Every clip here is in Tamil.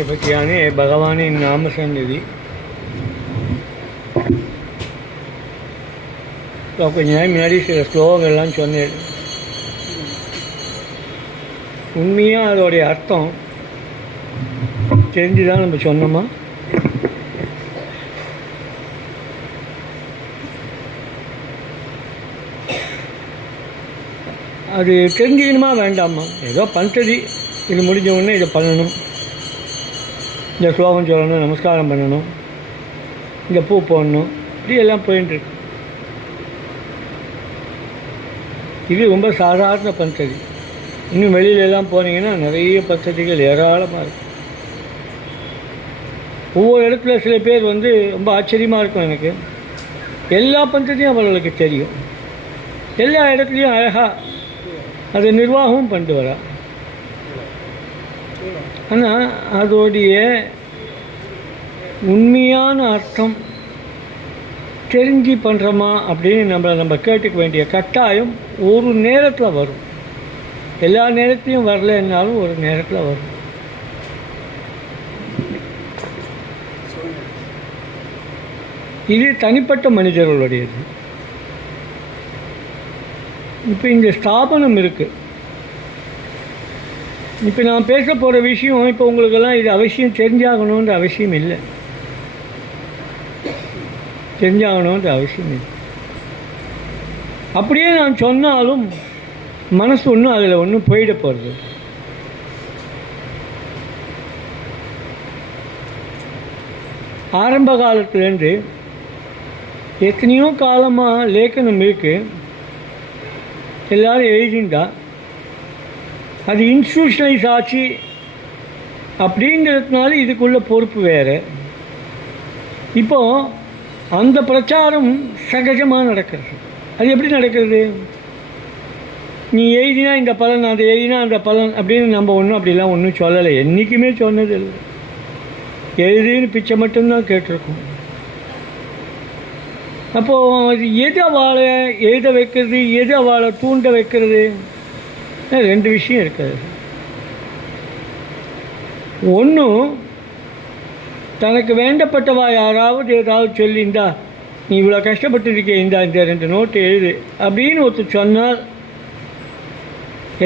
இப்போக்கு யானே பகவானின் நாம சந்நிதி கொஞ்ச நேரம் முன்னாடி சில ஸ்லோகங்கள்லாம் சொன்னேன். உண்மையாக அதோடைய அர்த்தம் தெரிஞ்சு தான் நம்ம சொன்னோமா? அது தெரிஞ்சுக்கணுமா வேண்டாமா? ஏதோ பஞ்சதி இது முடிஞ்ச உடனே இதை பண்ணணும், இந்த ஸ்லோகம் சொல்லணும், நமஸ்காரம் பண்ணணும், இந்த பூ போடணும், இப்படி எல்லாம் போயின்ட்டுருக்கு. இது ரொம்ப சாதாரண பஞ்சதி. இன்னும் வெளியிலெல்லாம் போனீங்கன்னா நிறைய பద్ధதிகள் ஏராளமாக இருக்கும். ஒவ்வொரு இடத்துல சில பேர் ரொம்ப ஆச்சரியமாக இருக்கும். எனக்கு எல்லா பஞ்சதியும் அவர்களுக்கு தெரியும், எல்லா இடத்துலையும் அழகாக அதை நிர்வாகமும் பண்ணிட்டு வரா. ஆனால் அதோடைய உண்மையான அர்த்தம் தெரிஞ்சு பண்ணுறோமா அப்படின்னு நம்ம கேட்டுக்க வேண்டிய கட்டாயம் ஒரு நேரத்தில் வரும். எல்லா நேரத்தையும் வரலன்னாலும் ஒரு நேரத்தில் வரும். இது தனிப்பட்ட மனிதர்களுடையது. இப்போ இந்த ஸ்தாபனம் இருக்குது. இப்போ நான் பேச போகிற விஷயம் இப்போ உங்களுக்கெல்லாம் இது அவசியம் தெரிஞ்சாகணுன்ற அவசியம் இல்லை, தெரிஞ்சாகணுன்ற அவசியம் இல்லை. அப்படியே நான் சொன்னாலும் மனசு ஒன்றும் அதில் ஒன்றும் போயிட போகிறது. ஆரம்ப காலத்துலேருந்து எத்தனையோ காலமாக லேக்கனம் இருக்குது, எல்லோரும் எழுதிண்டா. அது இன்ஸ்டியூஷனலைஸ் ஆச்சு அப்படிங்கிறதுனால இதுக்குள்ள பொறுப்பு வேறு. இப்போது அந்த பிரச்சாரம் சகஜமாக நடக்கிறது. அது எப்படி நடக்கிறது? நீ எழுதினா இந்த பலன், அதை எழுதினா அந்த பலன் அப்படின்னு நம்ம ஒன்றும் அப்படிலாம் ஒன்றும் சொல்லலை, என்றைக்குமே சொன்னதில்லை. எழுதின்னு பிச்சை மட்டும்தான் கேட்டிருக்கோம். அப்போது எது அவளை எழுத வைக்கிறது, எது அவளை தூண்ட வைக்கிறது, ரெண்டு விஷயம் இருக்காது. ஒன்றும் தனக்கு வேண்டப்பட்டவா யாராவது ஏதாவது சொல்லியிருந்தா, நீ இவ்வளோ கஷ்டப்பட்டுருக்கே, இந்த ரெண்டு நோட்டு எழுது அப்படின்னு ஒருத்தர் சொன்னால்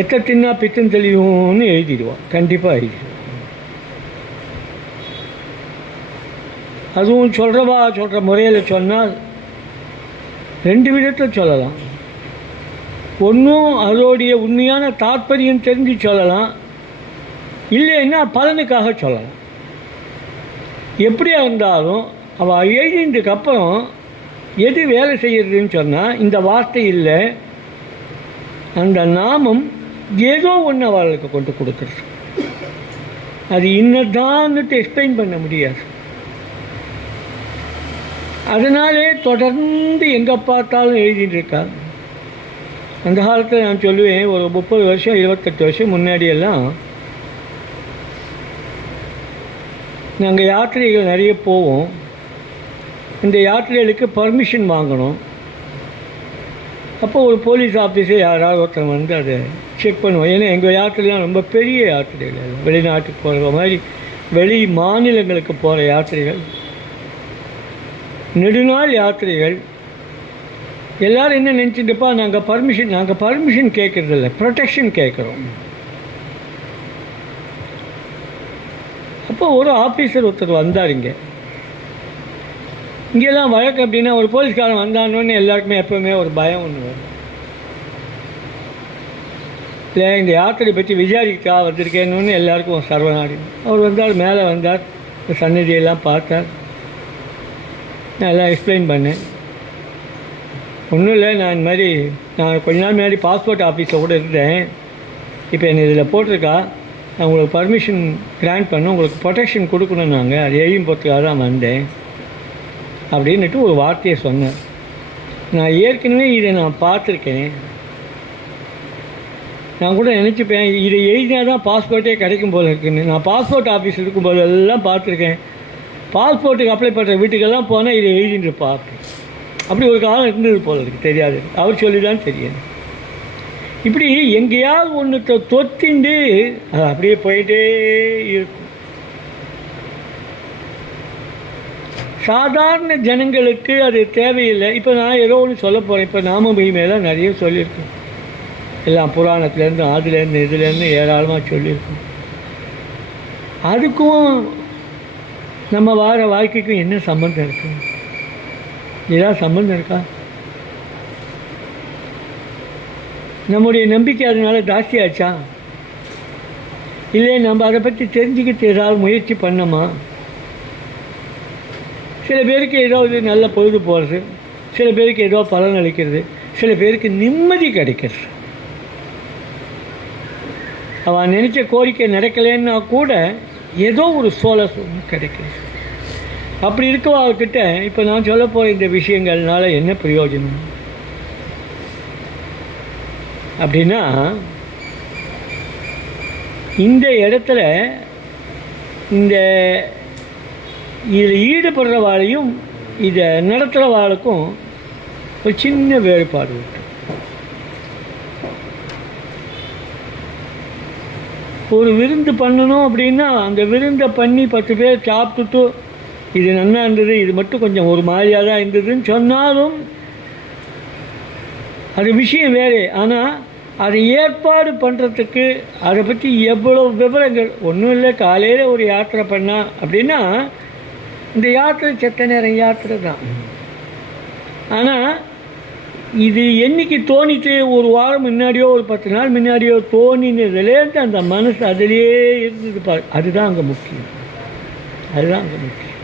எத்த தின்னா பித்தம் தெளிவுன்னு எழுதிடுவான், கண்டிப்பாக எழுதிடுவான். அதுவும் சொல்கிற முறையில் சொன்னால் ரெண்டு விதத்தில் சொல்லலாம். ஒன்றும் அதோடைய உண்மையான தாற்பயம் தெரிஞ்சு சொல்லலாம், இல்லைன்னா பலனுக்காக சொல்லலாம். எப்படியா இருந்தாலும் அவள் எழுதினதுக்கப்புறம் எது வேலை செய்கிறதுன்னு சொன்னால், இந்த வார்த்தை இல்லை, அந்த நாமம் ஏதோ ஒன்று அவளுக்கு கொண்டு கொடுத்துருச்சு. அது இன்னதான்னுட்டு எக்ஸ்பிளைன் பண்ண முடியாது. அதனாலே தொடர்ந்து எங்கே பார்த்தாலும் எழுதிட்டு இருக்கா. அந்த காலத்தில் நான் சொல்லுவேன், ஒரு 30 வருஷம் 28 வருஷம் முன்னாடியெல்லாம் நாங்கள் யாத்திரைகள் நிறைய போவோம். இந்த யாத்திரைகளுக்கு பர்மிஷன் வாங்கணும். அப்போ ஒரு போலீஸ் ஆஃபீஸர் யாராவது ஒருத்தர் அதை செக் பண்ணுவோம். ஏன்னா எங்கள் யாத்திரைலாம் ரொம்ப பெரிய யாத்திரைகள், வெளிநாட்டுக்கு போகிற மாதிரி வெளி மாநிலங்களுக்கு போகிற யாத்திரைகள், நெடுநாள் யாத்திரைகள். எல்லோரும் என்ன நினச்சிட்டுப்பா, நாங்கள் பர்மிஷன் கேட்குறதில்ல, ப்ரொடெக்ஷன் கேட்குறோம். அப்போ ஒரு ஆஃபீஸர் ஒருத்தர் வந்தார். இங்கெல்லாம் வழக்கு அப்படின்னா ஒரு போலீஸ்காரன் வந்தானோன்னு எல்லாருக்குமே எப்போவுமே ஒரு பயம் ஒன்று வரும். இல்லை, இந்த யாத்திரை பற்றி விசாரிக்கா வந்திருக்கேன்னு எல்லாருக்கும் சர்வநாடி. அவர் வந்தார், மேலே வந்தார், சன்னதியெல்லாம் பார்த்தார். நான் எல்லாம் எக்ஸ்பிளைன் பண்ணேன். ஒன்றும் இல்லை, நான் கொஞ்ச நாள் முன்னாடி பாஸ்போர்ட் ஆஃபீஸில் கூட இருந்தேன். இப்போ என்னை இதில் போட்டிருக்கா, நான் உங்களுக்கு பர்மிஷன் கிராண்ட் பண்ண, உங்களுக்கு ப்ரொடெக்ஷன் கொடுக்கணும், நாங்கள் அது எழுதி போகிறதுக்காக தான் வந்தேன் அப்படின்ட்டு ஒரு வார்த்தையை சொன்னேன். நான் ஏற்கனவே இதை நான் பார்த்துருக்கேன். நான் கூட நினச்சிப்பேன், இதை எழுதினா தான் பாஸ்போர்ட்டே கிடைக்கும் போல் இருக்குன்னு. நான் பாஸ்போர்ட் ஆஃபீஸ் இருக்கும்போது எல்லாம் பார்த்துருக்கேன். பாஸ்போர்ட்டுக்கு அப்ளை பண்ணுற வீட்டுக்கெல்லாம் போனால் இதை எழுதிட்டு பார்ப்பேன். அப்படி ஒரு காலம் இருந்தது போல் இருக்குது, தெரியாது, அவர் சொல்லி தான் தெரியும். இப்படி எங்கேயாவது ஒன்றுத்தை தொத்திண்டு அது அப்படியே போயிட்டே இருக்கும். சாதாரண ஜனங்களுக்கு அது தேவையில்லை. இப்போ நான் ஏதோ ஒன்று சொல்ல போகிறேன். இப்போ நாம மகிமையெல்லாம் நிறைய சொல்லியிருக்கோம். எல்லாம் புராணத்துலேருந்து அதுலேருந்து இதுலேருந்து ஏராளமாக சொல்லியிருக்கோம். அதுக்கும் நம்ம வார வாழ்க்கைக்கும் என்ன சம்பந்தம் இருக்குது? ஏதாவது சம்பந்தம் இருக்கா? நம்முடைய நம்பிக்கை அதனால ஜாஸ்தியாச்சா? இல்லை நம்ம அதை பற்றி தெரிஞ்சுக்கிட்டு ஏதாவது முயற்சி பண்ணோமா? சில பேருக்கு ஏதாவது நல்ல பொழுது போகிறது, சில பேருக்கு ஏதோ பலன் அளிக்கிறது, சில பேருக்கு நிம்மதி கிடைக்கிறது. அவன் நினச்ச கோரிக்கை நடக்கலைன்னா கூட ஏதோ ஒரு சோலஸ் கிடைக்கிறது. அப்படி இருக்கவாக்கிட்ட இப்போ நான் சொல்ல போகிற இந்த விஷயங்கள்னால என்ன பிரயோஜனம் அப்படின்னா, இந்த இடத்துல இந்த இதில் ஈடுபடுறவாளையும் இதை நடத்துகிறவாளுக்கும் ஒரு சின்ன வேறுபாடு இருக்கு. ஒரு விருந்து பண்ணணும் அப்படின்னா அந்த விருந்தை பண்ணி 10 பேர் சாப்பிட்டுட்டு இது நல்லா இருந்தது, இது மட்டும் கொஞ்சம் ஒரு மாதிரியாக தான் இருந்ததுன்னு சொன்னாலும் அது விஷயம் வேறு. ஆனால் அதை ஏற்பாடு பண்ணுறதுக்கு அதை பற்றி எவ்வளோ விவரங்கள் ஒன்றும் இல்லை. காலையில் ஒரு யாத்திரை பண்ணால் அப்படின்னா இந்த யாத்திரை செத்த நேரம் யாத்திரை தான். ஆனால் இது என்றைக்கு தோணிட்டு ஒரு வாரம் முன்னாடியோ ஒரு 10 நாள் முன்னாடியோ தோணினதுலேருந்து அந்த மனசு அதிலே இருந்தது பாரு, அதுதான் அங்கே முக்கியம். அதுதான் அங்கே முக்கியம்.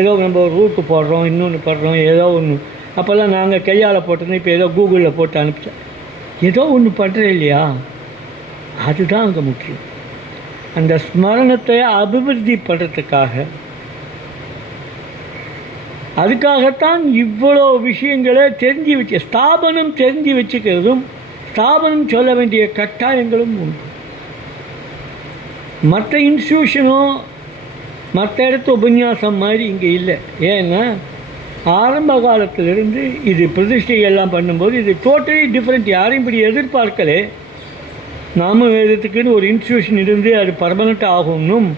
ஏதோ நம்ம ஒரு ரூட்டு போடுறோம், இன்னொன்று போடுறோம், ஏதோ ஒன்று. அப்போல்லாம் நாங்கள் கையால் போட்டோன்னா இப்போ ஏதோ கூகுளில் போட்டு அனுப்பிச்சோம். ஏதோ ஒன்று பண்ணுறேன் இல்லையா, அதுதான் அங்கே முக்கியம். அந்த ஸ்மரணத்தை அபிவிருத்தி பண்ணுறதுக்காக, அதுக்காகத்தான் இவ்வளோ விஷயங்களை தெரிஞ்சு வச்சு ஸ்தாபனம் தெரிஞ்சு வச்சுக்கிறதும் ஸ்தாபனம் சொல்ல வேண்டிய கட்டாயங்களும் உண்டு. மற்ற இன்ஸ்டியூஷனோ மற்ற இடத்து உபன்யாசம் மாதிரி இங்கே இல்லை. ஏன்னா ஆரம்ப காலத்திலிருந்து இது பிரதிஷ்டைகள்லாம் பண்ணும்போது இது டோட்டலி டிஃப்ரெண்ட். யாரையும் இப்படி எதிர்பார்க்கலே. நாம வேதத்துக்குன்னு ஒரு இன்ஸ்டியூஷன் இருந்து அது பர்மனெண்ட் ஆகும்னும்,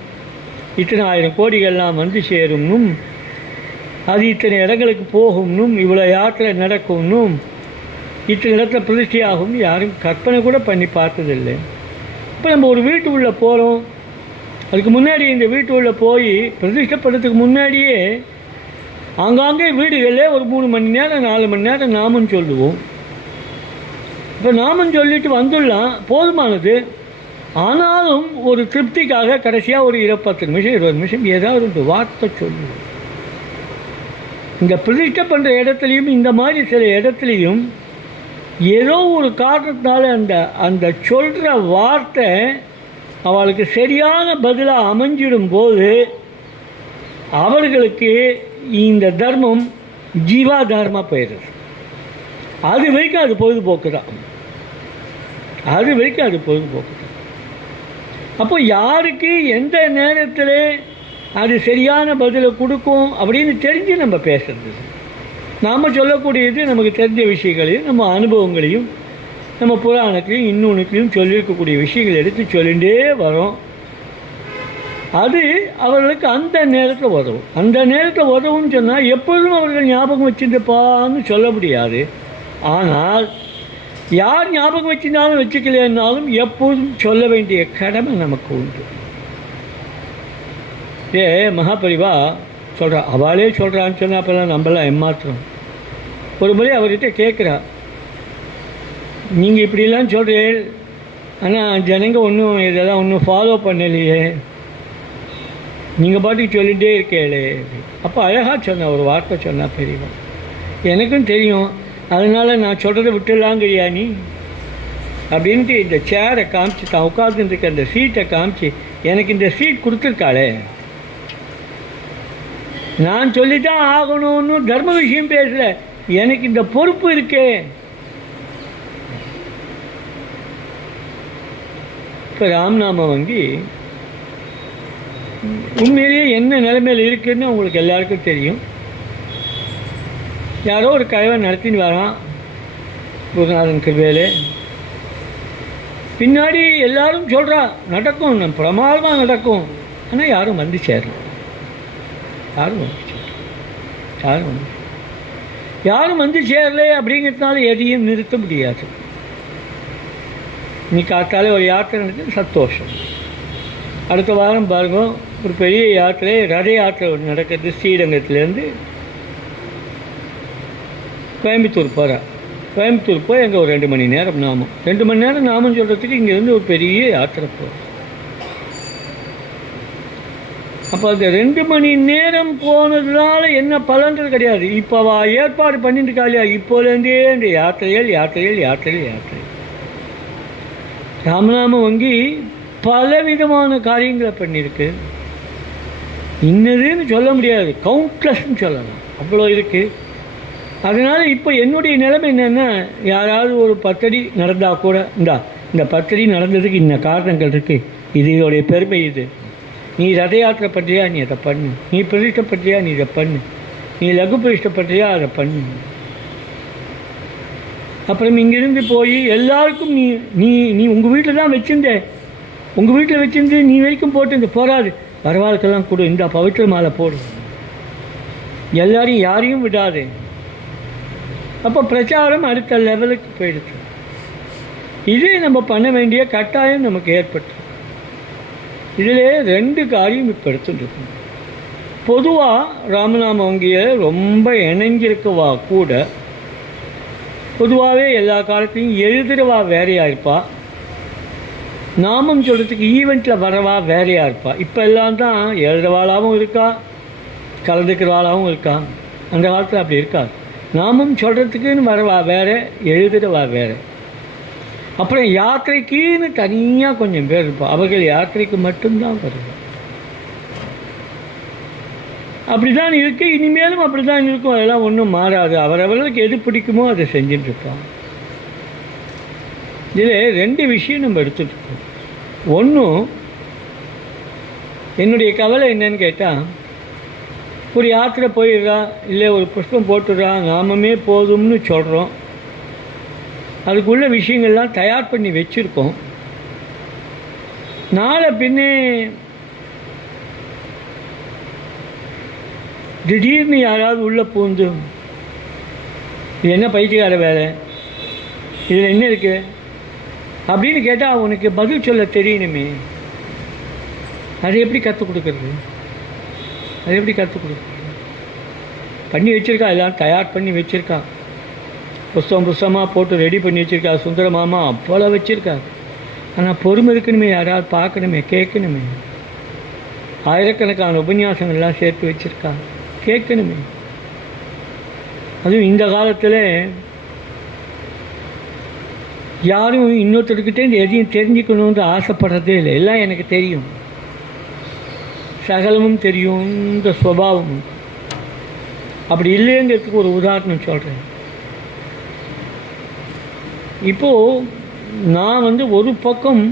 இத்தனை 1000 கோடிகள்லாம் வந்து சேரும்னும், அது இத்தனை இடங்களுக்கு போகும்னும், இவ்வளோ யாத்திரை நடக்கும்னும், இத்தனை இடத்துல பிரதிஷ்டை ஆகும்னு யாரும் கற்பனை கூட பண்ணி பார்த்ததில்லை. இப்போ நம்ம ஒரு வீட்டு உள்ளே போகிறோம். அதுக்கு முன்னாடி இந்த வீட்டு உள்ளே போய் பிரதிஷ்டை பண்ணுறதுக்கு முன்னாடியே ஆங்காங்கே வீடுகளில் ஒரு 3 மணி நேரம் 4 மணி நேரம் நாமம் சொல்லுவோம். இப்போ நாமம் சொல்லிட்டு வந்துடலாம், போதுமானது. ஆனாலும் ஒரு திருப்திக்காக கடைசியாக ஒரு 10 நிமிஷம் 20 நிமிஷம் ஏதாவது ஒரு வார்த்தை சொல்லுவோம். இந்த பிரதிஷ்டை பண்ணுற இடத்துலையும் இந்த மாதிரி சில இடத்துலையும் ஏதோ ஒரு காரணத்தினால அந்த சொல்கிற வார்த்தை அவளுக்கு சரியான பதிலாக அமைஞ்சிடும் போது அவர்களுக்கு இந்த தர்மம் ஜீவாதாரமாக போயிடுது. அது வரைக்கும் அது பொழுதுபோக்கு தான். அது வரைக்கும் அது பொழுதுபோக்கு தான். அப்போ யாருக்கு எந்த நேரத்தில் அது சரியான பதிலை கொடுக்கும் அப்படின்னு தெரிஞ்சு நம்ம பேசுறது. நாம் சொல்லக்கூடியது நமக்கு தெரிஞ்ச விஷயங்களையும் நம்ம அனுபவங்களையும் நம்ம புராணத்திலையும் இன்னொன்றுலையும் சொல்லியிருக்கக்கூடிய விஷயங்கள் எடுத்து சொல்லிகிட்டே வரோம். அது அவர்களுக்கு அந்த நேரத்தில் உதவும். அந்த நேரத்தில் உதவும்னு சொன்னால் எப்பொழுதும் அவர்கள் ஞாபகம் வச்சுருப்பான்னு சொல்ல முடியாது. ஆனால் யார் ஞாபகம் வச்சுருந்தாலும் வச்சுக்கலைன்னாலும் எப்போதும் சொல்ல வேண்டிய கடமை நமக்கு உண்டு. மகாபரிவா சொல்கிறா, அவளே சொல்கிறான்னு சொன்னால் அப்போல்லாம் நம்மளாம் ஏமாத்துறோம். ஒரு முறை அவர்கிட்ட கேட்குறா, நீங்கள் இப்படிலாம் சொல்கிறீர்கள், ஆனால் ஜனங்க ஒன்றும் இதெல்லாம் ஒன்றும் ஃபாலோ பண்ணலையே, நீங்கள் பாட்டுக்கு சொல்லிகிட்டே இருக்கேளே. அப்போ அழகாக சொன்ன ஒரு வார்த்தை சொன்னா பெரியவா, எனக்கும் தெரியும், அதனால் நான் சொல்கிறத விட்டுடலாங்கிறியா நீ அப்படின்ட்டு இந்த சேரை காமிச்சு, தான் உட்காந்துருக்க அந்த சீட்டை காமிச்சு, எனக்கு இந்த சீட் கொடுத்துருக்காளே, நான் சொல்லித்தான் ஆகணும்னு தர்ம விஷயம் பேசல, எனக்கு இந்த பொறுப்பு இருக்கே. இப்போ ராம்நாம வங்கி உண்மையிலேயே என்ன நிலைமையில் இருக்குதுன்னு உங்களுக்கு எல்லாருக்கும் தெரியும். யாரோ ஒரு கழவன் நடத்தின்னு வரான் குருநாதன் கிருபையிலே. பின்னாடி எல்லாரும் சொல்கிறா நடக்கும், பிரமாதமாக நடக்கும், ஆனால் யாரும் வந்து சேரலாம். யாரும் வந்து யாரும் வந்து சேரலை அப்படிங்கிறதுனால எதையும் நிறுத்த முடியாது. இன்னைக்கு காத்தாலே ஒரு யாத்திரை நடக்குது, சந்தோஷம். அடுத்த வாரம் பாருங்க, ஒரு பெரிய யாத்திரை, ரத யாத்திரை ஒன்று நடக்கிறது. ஸ்ரீரங்கத்துலேருந்து கோயம்புத்தூர் போகிறேன். கோயம்புத்தூர் போய் அங்கே ஒரு 2 மணி நேரம் நாமம், 2 மணி நேரம் நாமம் சொல்கிறதுக்கு இங்கேருந்து ஒரு பெரிய யாத்திரை போகிறோம். அப்போ அந்த 2 மணி நேரம் போனதுனால என்ன பலன்றது கிடையாது. இப்போ ஏற்பாடு பண்ணிட்டு இருக்காளியா, இப்போலேருந்தே இந்த யாத்திரை. ராமநாம வங்கி பலவிதமான காரியங்களை பண்ணியிருக்கு. இன்னதுன்னு சொல்ல முடியாது, கவுண்ட்லெஸ்ன்னு சொல்லலாம், அவ்வளோ இருக்குது. அதனால் இப்போ என்னுடைய நிலைமை என்னென்னா, யாராவது ஒரு 10 அடி நடந்தால் கூட இந்த 10 அடி நடந்ததுக்கு இன்ன காரணங்கள் இருக்குது, இதோடைய பெருமை இது. நீ ரத யாத்திரை பண்ணுறியா, நீ அதை பண்ணு. நீ பிரதிஷ்டப்படுறியா, நீ இதை பண்ணு. நீ லகு பிரதிஷ்டப்படுறியா, அதை பண்ணு. அப்புறம் இங்கேருந்து போய் எல்லாருக்கும் நீ நீ நீ உங்கள் வீட்டில் தான் வச்சுருந்தேன், உங்கள் வீட்டில் வச்சுருந்து நீ வரைக்கும் போட்டு இந்த போகாது, வரவாளுக்கெல்லாம் கொடு, இந்த பவித்திர மாலை போடு, எல்லாரையும் யாரையும் விடாது. அப்போ பிரச்சாரம் அடுத்த லெவலுக்கு போயிடுச்சு. இதே நம்ம பண்ண வேண்டிய கட்டாயம் நமக்கு ஏற்பட்டு. இதில் 2 காரியம் இப்போ எடுத்துட்டு. பொதுவாக ராமநாம வங்கியை ரொம்ப இணைஞ்சிருக்கவா கூட பொதுவாகவே எல்லா காலத்தையும் எழுதுறவா வேறையாக இருப்பா, நாமம் சொல்கிறதுக்கு ஈவெண்ட்டில் வரவா வேறையாக இருப்பா. இப்போ எல்லாம் தான் எழுதுறவாளாகவும் இருக்கா, கலந்துக்கிறவாளாகவும் இருக்கா. அந்த காலத்தில் அப்படி இருக்காது. நாமம் சொல்கிறதுக்குன்னு வரவா வேறு, எழுதுறவா வேறு. அப்புறம் யாத்திரைக்குன்னு தனியாக கொஞ்சம் பேர் இருப்பா, அவர்கள் யாத்திரைக்கு மட்டும்தான் வருவாங்க. அப்படி தான் இருக்குது, இனிமேலும் அப்படி தான் இருக்கும். அதெல்லாம் ஒன்றும் மாறாது. அவரவர்களுக்கு எது பிடிக்குமோ அதை செஞ்சுட்டுருப்பான். இதில் 2 விஷயம் நம்ம எடுத்துகிட்ருக்கோம். ஒன்றும் என்னுடைய கவலை என்னன்னு கேட்டால், ஒரு யாத்திரை போயிடுறா, இல்லை ஒரு புஷ்பம் போட்டுடுறா, நாமமே போதும்னு சொல்கிறோம். அதுக்குள்ள விஷயங்கள்லாம் தயார் பண்ணி வச்சுருக்கோம். நாளை பின்னே திடீர்னு யாராவது உள்ளே பூந்து, இது என்ன பைத்தியக்கார வேலை, இதில் என்ன இருக்குது அப்படின்னு கேட்டால் அவனுக்கு பதில் சொல்ல தெரியணுமே. அதை எப்படி கற்றுக் கொடுக்குறது? பண்ணி வச்சுருக்கா, எல்லாம் தயார் பண்ணி வச்சுருக்கா, புஸ்தமாக போட்டு ரெடி பண்ணி வச்சுருக்கா. சுந்தர மாமா அவ்வளோ வச்சுருக்கா. ஆனால் பொறுமை இருக்கணுமே, யாராவது பார்க்கணுமே, கேட்கணுமே. ஆயிரக்கணக்கான உபன்யாசங்கள்லாம் சேர்த்து வச்சுருக்கா, கேட்கணுமே. அதுவும் இந்த காலத்தில் யாரும் இன்னொருத்தர்கிட்டே எதையும் தெரிஞ்சுக்கணுன்ற ஆசைப்படுறதே இல்லை. எல்லாம் எனக்கு தெரியும், சகலமும் தெரியும், இந்த சுபாவம். அப்படி இல்லைங்கிறதுக்கு ஒரு உதாரணம் சொல்கிறேன். இப்போது நான் ஒரு பக்கம்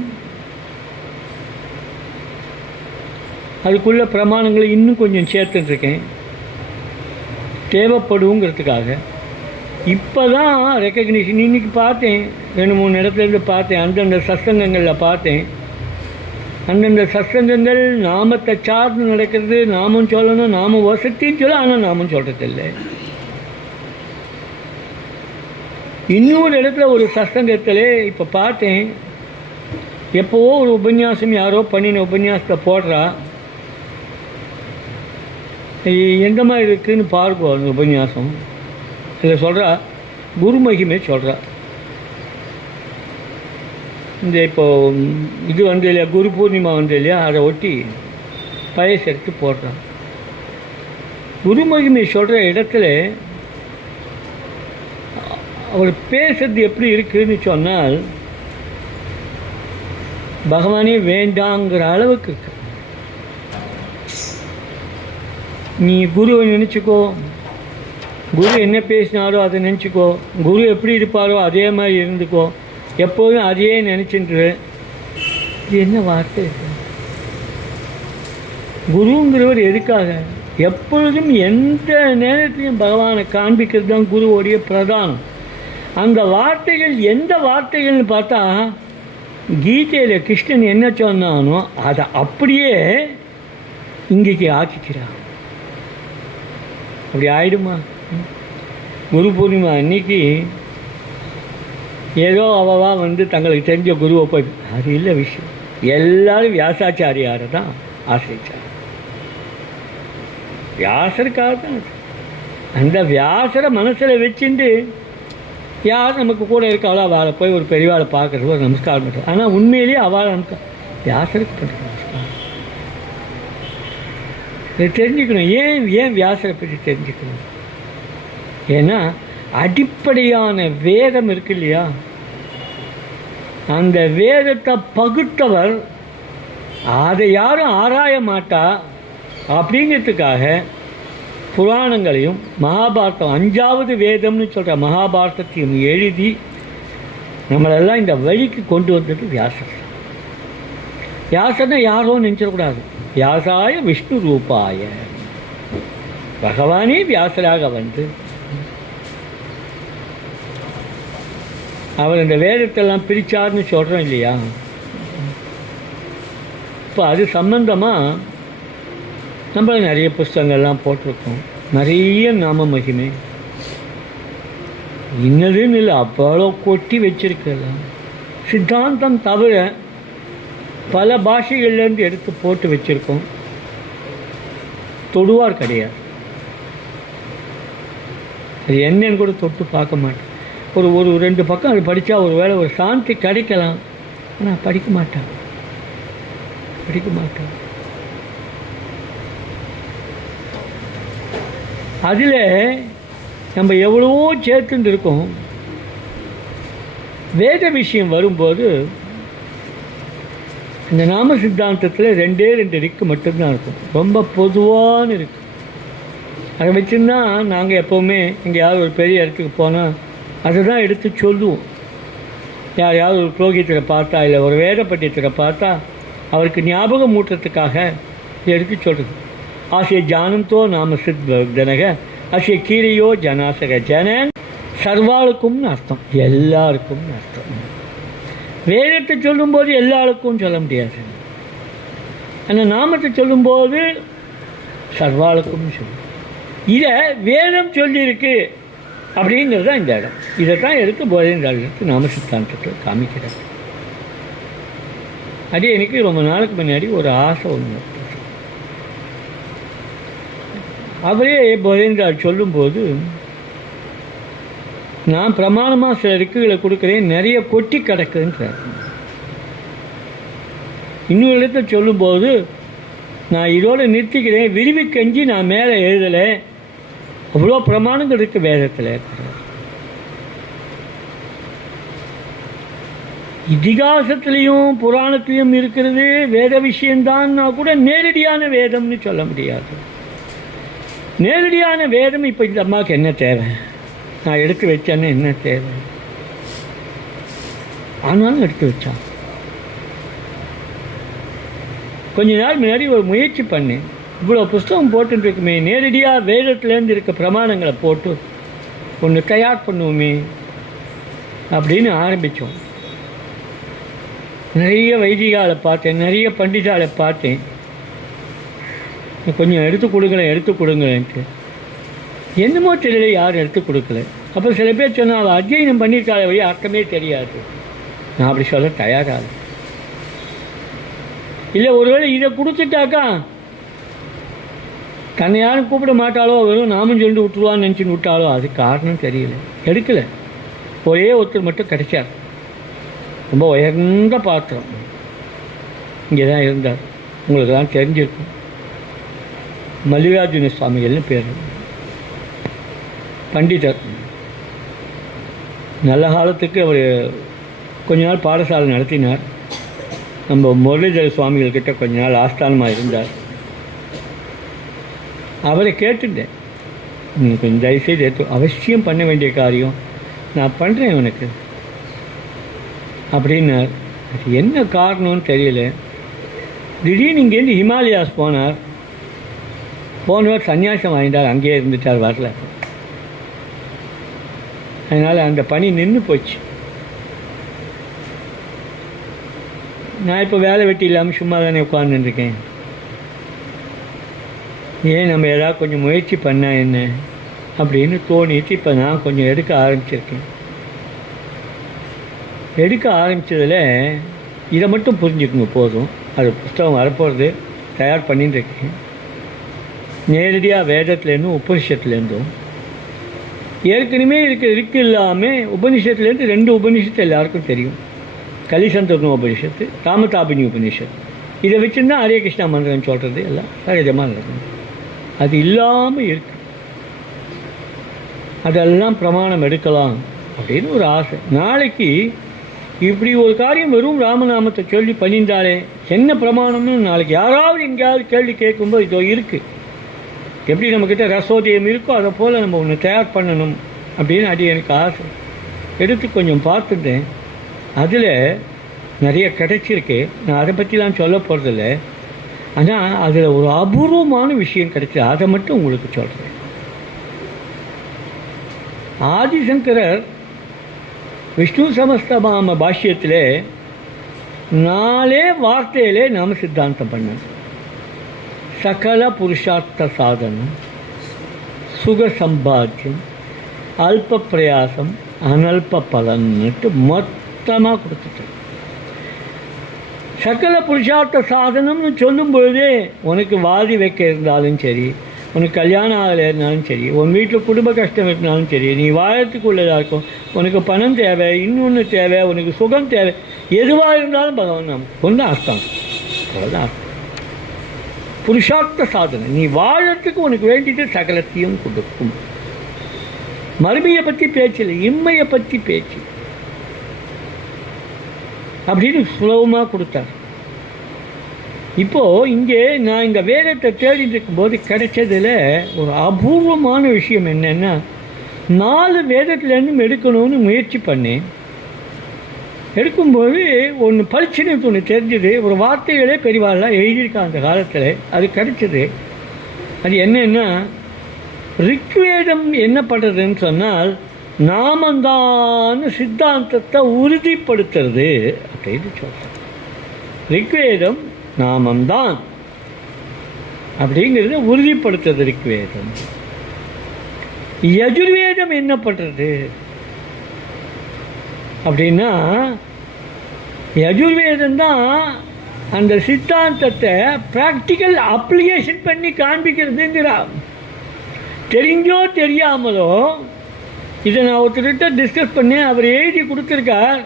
அதுக்குள்ள பிரமாணங்களை இன்னும் கொஞ்சம் சேர்த்துட்ருக்கேன், தேவைப்படுங்கிறதுக்காக. இப்போ தான் ரெக்கக்னிஷன். இன்றைக்கி பார்த்தேன், 2-3 இடத்துலேருந்து பார்த்தேன், அந்தந்த சத்சங்கங்களில் பார்த்தேன். அந்தந்த சத்சங்கங்கள் நாமத்தை சார்ந்து நடக்கிறது. நாமம் சொல்லணும், நாமம் வசத்தின்னு சொல்ல, ஆனால் நாமம் சொல்கிறதில்லை. இன்னொரு இடத்துல ஒரு சத்சங்கத்தில் இப்போ பார்த்தேன், எப்போவோ ஒரு உபன்யாசம் யாரோ பண்ணின உபன்யாசத்தை போடுறா. எந்த மாதிரி இருக்குதுன்னு பார்ப்போம். அந்த உபன்யாசம் இதில் சொல்கிறா, குரு மகிமை சொல்கிறா. இந்த இப்போது இது இல்லையா, குரு பூர்ணிமா இல்லையா, அதை ஒட்டி பழசு எடுத்து போடுறான். குரு மகிமை சொல்கிற இடத்துல அவர் பேசுறது எப்படி இருக்குதுன்னு சொன்னால், பகவானே வேண்டாங்கிற அளவுக்கு இருக்கு. நீ குருவை நினச்சிக்கோ, குரு என்ன பேசினாரோ அதை நினச்சிக்கோ, குரு எப்படி இருப்பாரோ அதே மாதிரி இருந்துக்கோ, எப்போதும் அதையே நினச்சிட்டு. இது என்ன வார்த்தை? குருங்கிறவர் எதுக்காக? எப்பொழுதும் எந்த நேரத்திலையும் பகவானை காண்பிக்கிறது தான் குருவோடைய பிரதானம். அந்த வார்த்தைகள் எந்த வார்த்தைகள்னு பார்த்தா, கீதையில் கிருஷ்ணன் என்ன சொன்னானோ அதை அப்படியே இங்கேக்கு ஆக்கிக்கிறான். அப்படி ஆயிடுமா? குரு பூர்ணிமா அன்னைக்கு ஏதோ அவவா தங்களுக்கு தெரிஞ்ச குருவை போய், அது இல்லை விஷயம். எல்லாரும் வியாசாச்சாரியாரை தான் ஆசிரிச்சார். வியாசருக்காக தான் அது. அந்த வியாசரை மனசில் வச்சுட்டு யார் நமக்கு கூட இருக்காளோ அவளை போய் ஒரு பெரியவாளை பார்க்குறது ஒரு நமஸ்காரம் பண்ணுறது. ஆனால் உண்மையிலேயே அவளை நமக்கு வியாசருக்கு பண்ணுற நமஸ்காரம். இதை தெரிஞ்சுக்கணும். ஏன் வியாசரை பற்றி தெரிஞ்சுக்கணும்? ஏன்னா அடிப்படையான வேதம் இருக்கு இல்லையா, அந்த வேதத்தை பகுத்தவர் அதை யாரும் ஆராய மாட்டா அப்படிங்கிறதுக்காக புராணங்களையும் மகாபாரதம் 5வது வேதம்னு சொல்கிற மகாபாரதத்தையும் எழுதி நம்மளெல்லாம் இந்த வழிக்கு கொண்டு வந்தது வியாசர். வியாசர்னா யாரோ நினச்சிடக்கூடாது. வியாசாய விஷ்ணு ரூபாய, பகவானே வியாசராக அவர் இந்த வேதத்தெல்லாம் பிரித்தார்னு சொல்கிறோம் இல்லையா. இப்போ அது சம்பந்தமாக நம்ம நிறைய புஸ்தகங்கள்லாம் போட்டிருக்கோம். நிறைய நாம மகிமை இன்னதுன்னு இல்லை, அவ்வளோ கொட்டி வச்சிருக்கலாம். சித்தாந்தம் தவிர பல பாஷைகள்லேருந்து எடுத்து போட்டு வச்சுருக்கோம். தொடுவார் கிடையாது. அது என்னன்னு கூட தொட்டு பார்க்க மாட்டேன். ஒரு 2 பக்கம் அது படித்தா ஒரு வேளை ஒரு சாந்தி கிடைக்கலாம். ஆனால் படிக்க மாட்டான். அதில் நம்ம எவ்வளவோ சேர்த்துட்டு இருக்கோம். வேத விஷயம் வரும்போது இந்த நாம சித்தாந்தத்தில் 2 ரிக்கு மட்டும்தான் இருக்கும். ரொம்ப பொதுவான இருக்கு. அதை வச்சுருந்தா நாங்கள் எப்போவுமே எங்கேயாவது ஒரு பெரிய இடத்துக்கு போனால் அதை தான் எடுத்து சொல்லுவோம். யாரையாவது ஒரு புரோகிதரை பார்த்தா இல்லை ஒரு வேத பண்டிதரை பார்த்தா அவருக்கு ஞாபகம் ஊட்டுறதுக்காக எடுத்து சொல்கிறது. ஆசிய ஜானந்தோ நாம சித் ஜனக ஆசிய கீரையோ ஜனாசக ஜனன் சர்வாளுக்கும்னு அர்த்தம், எல்லாருக்கும்னு அர்த்தம். வேதத்தை சொல்லும்போது எல்லாருக்கும் சொல்ல முடியாது. அந்த நாமத்தை சொல்லும்போது சர்வாளுக்கும்னு சொல்லும். இதை வேதம் சொல்லியிருக்கு அப்படிங்கிறது தான் இந்த இடம். இதை தான் எடுத்து போதேந்திராவிற்கு நாம சித்தாந்தத்தில் காமிக்கிறார். அது எனக்கு ரொம்ப நாளுக்கு முன்னாடி ஒரு ஆசை ஒன்று. அவரே போதேந்திரார் சொல்லும்போது நான் பிரமாணமாக சில ரிக்குகளை கொடுக்குறேன், நிறைய கொட்டி கிடக்குன்னு சார். இன்னொரு இடத்த சொல்லும்போது நான் இதோடு நிறுத்திக்கிறேன், விரும்பி கஞ்சி நான் மேலே எழுதலை, அவ்வளோ பிரமாணங்கள் இருக்குது வேதத்தில். இதிகாசத்துலேயும் புராணத்திலையும் இருக்கிறது வேத விஷயம்தான்னா கூட நேரடியான வேதம்னு சொல்ல முடியாது. நேரடியான வேதம் இப்போ இந்த அம்மாவுக்கு என்ன தேவை, நான் எடுத்து வச்சேன்னு என்ன தேவை, ஆனாலும் எடுத்து வச்சான். கொஞ்ச நாள் முன்னாடி ஒரு முயற்சி பண்ணேன், இவ்வளோ புஸ்தகம் போட்டுருக்குமே, நேரடியாக வேதத்துலேருந்து இருக்க பிரமாணங்களை போட்டு ஒன்று தயார் பண்ணுவோமே அப்படின்னு ஆரம்பித்தோம். நிறைய வைதிகாலை பார்த்தேன், நிறைய பண்டிதாலை பார்த்தேன். கொஞ்சம் எடுத்து கொடுங்களேன்ட்டு என்னமோ தெரியல, யாரும் எடுத்து கொடுக்கல. அப்போ சில பேர் சொன்னால் அவள் அத்தியனம் பண்ணியிருக்காள வழி அர்த்தமே தெரியாது. நான் அப்படி சொல்ல தயாராக இல்லை. ஒருவேளை இதை கொடுத்துட்டாக்கா தன்னை யாரும் கூப்பிட மாட்டாளோ, வெறும் நாமும் சொல்லிட்டு விட்டுருவான்னு நினச்சின்னு விட்டாலோ, அது காரணம் தெரியல. எடுக்கலை. ஒரே ஒருத்தர் மட்டும் கிடைச்சார், ரொம்ப உயர்ந்த பாத்திரம், இங்கே தான் இருந்தார். உங்களுக்கு தான் தெரிஞ்சிருக்கும், மல்லிகார்ஜுன சுவாமிகள்னு பேர், பண்டிதர். நல்ல காலத்துக்கு அவர் கொஞ்ச நாள் பாடசாலை நடத்தினார். நம்ம முரளிதர சுவாமிகள்கிட்ட கொஞ்ச நாள் ஆஸ்தானமாக இருந்தார். அவரை கேட்டுட்டேன், நீங்கள் கொஞ்சம் தயவுசெய்து எடுத்து அவசியம் பண்ண வேண்டிய காரியம் நான் பண்ணுறேன் உனக்கு அப்படின்னார். அது என்ன காரணம்னு தெரியல. திடீர்னு இங்கேருந்து ஹிமாலயாஸ் போனார். போனவர் சன்னியாசம் வாங்கிட்டார், அங்கேயே இருந்துட்டார், வரல. அதனால் அந்த பணி நின்று போச்சு. நான் இப்போ வேலை வெட்டி இல்லாமல் சும்மா தானே உட்காந்துருக்கேன். ஏன் நம்ம ஏதாவது கொஞ்சம் முயற்சி பண்ணால் என்ன அப்படின்னு தோணிட்டு இப்போ நான் கொஞ்சம் எடுக்க ஆரம்பிச்சிருக்கேன். எடுக்க ஆரம்பித்ததில் இதை மட்டும் புரிஞ்சுக்கோங்க போதும். அது புஸ்தகம் வரப்போகிறது, தயார் பண்ணிட்டு இருக்கேன். நேரடியாக வேதத்துலேருந்தும் உபனிஷத்துலேருந்தும் ஏற்கனவே இருக்கு இல்லாமல் உபனிஷத்துலேருந்து 2 உபனிஷத்து எல்லாருக்கும் தெரியும். கலிசந்தர்ண உபனிஷத்து, ராமதாபினி உபனிஷத்து. இதை வச்சுருந்தா ஹரே கிருஷ்ணா மந்திரம் சொல்கிறது எல்லாம் சகஜமாக நடக்கணும். அது இல்லாமல் இருக்கு, அதெல்லாம் பிரமாணம் எடுக்கலாம் அப்படின்னு ஒரு ஆசை. நாளைக்கு இப்படி ஒரு காரியம் வெறும் ராமநாமத்தை சொல்லி பண்ணியிருந்தாலே என்ன பிரமாணம்னு நாளைக்கு யாராவது எங்கேயாவது கேள்வி கேட்கும்போது இதோ இருக்குது. எப்படி நம்மக்கிட்ட ரசோதயம் இருக்கோ அதை போல் நம்ம ஒன்று தயார் பண்ணணும் அப்படின்னு அது எனக்கு ஆசை. எடுத்து கொஞ்சம் பார்த்துட்டேன். அதில் நிறைய கிடைச்சிருக்கு. நான் அதை பற்றிலாம் சொல்ல போகிறதில்ல. ஆனால் அதில் ஒரு அபூர்வமான விஷயம் கிடைச்சி அதை மட்டும் உங்களுக்கு சொல்கிறேன். ஆதிசங்கரர் விஷ்ணு சமஸ்தபாம பாஷ்யத்தில் 4 வார்த்தையிலே நாம் சித்தாந்தம் பண்ணோம். சகல புருஷார்த்த சாதனம், சுக சம்பாத்தியம், அல்ப பிரயாசம், அனல்ப பலன்னுட்டு மொத்தமாக கொடுத்துட்டேன். சகல புருஷார்த்த சாதனம்னு சொல்லும் பொழுதே உனக்கு வாதி வைக்க இருந்தாலும் சரி, உனக்கு கல்யாணம் ஆகலை இருந்தாலும் சரி, உன் வீட்டில் குடும்ப கஷ்டம் இருந்தாலும் சரி, நீ வாழத்துக்குள்ளதாக இருக்கும், உனக்கு பணம் தேவை, இன்னொன்று தேவை, உனக்கு சுகம் தேவை, எதுவாக இருந்தாலும் பகவான் நமக்கு ஒன்று அர்த்தம். அவ்வளோதான் அர்த்தம். புருஷார்த்த சாதனை நீ வாழறதுக்கு உனக்கு வேண்டிட்டு சகலத்தையும் கொடுக்கும். மறுமையை பற்றி பேச்சில்லை, இம்மையை பற்றி பேச்சு அப்படின்னு சுலபமாக கொடுத்தார். இப்போது இங்கே நான் இந்த வேதத்தை தேடிட்டு இருக்கும்போது கிடைச்சதில் ஒரு அபூர்வமான விஷயம் என்னென்னா, 4 வேதத்துலேருந்தும் எடுக்கணும்னு முயற்சி பண்ணேன். எடுக்கும்போது ஒன்று பளிச்சுன்னு ஒன்று தெரிஞ்சது. ஒரு வார்த்தைகளே பெரியவாள்லாம் எழுதியிருக்காங்க அந்த காலத்தில். அது கிடைச்சது. அது என்னென்னா, ரிக்வேதம் என்ன பண்ணுறதுன்னு சொன்னால் நாமந்தான் சித்தாந்தத்தை உறுதிப்படுத்துறது அப்படின்னு சொல்கிறேன். ரிக்வேதம் நாமந்தான் அப்படிங்கிறத உறுதிப்படுத்துறது ரிக்வேதம். யஜுர்வேதம் என்ன பண்ணுறது அப்படின்னா, யஜுர்வேதம் தான் அந்த சித்தாந்தத்தை ப்ராக்டிக்கல் அப்ளிகேஷன் பண்ணி காண்பிக்கிறதுங்கிறா. தெரிஞ்சோ தெரியாமலோ இதை நான் ஒருத்தர்கிட்ட டிஸ்கஸ் பண்ணேன். அவர் எழுதி கொடுத்துருக்கார்.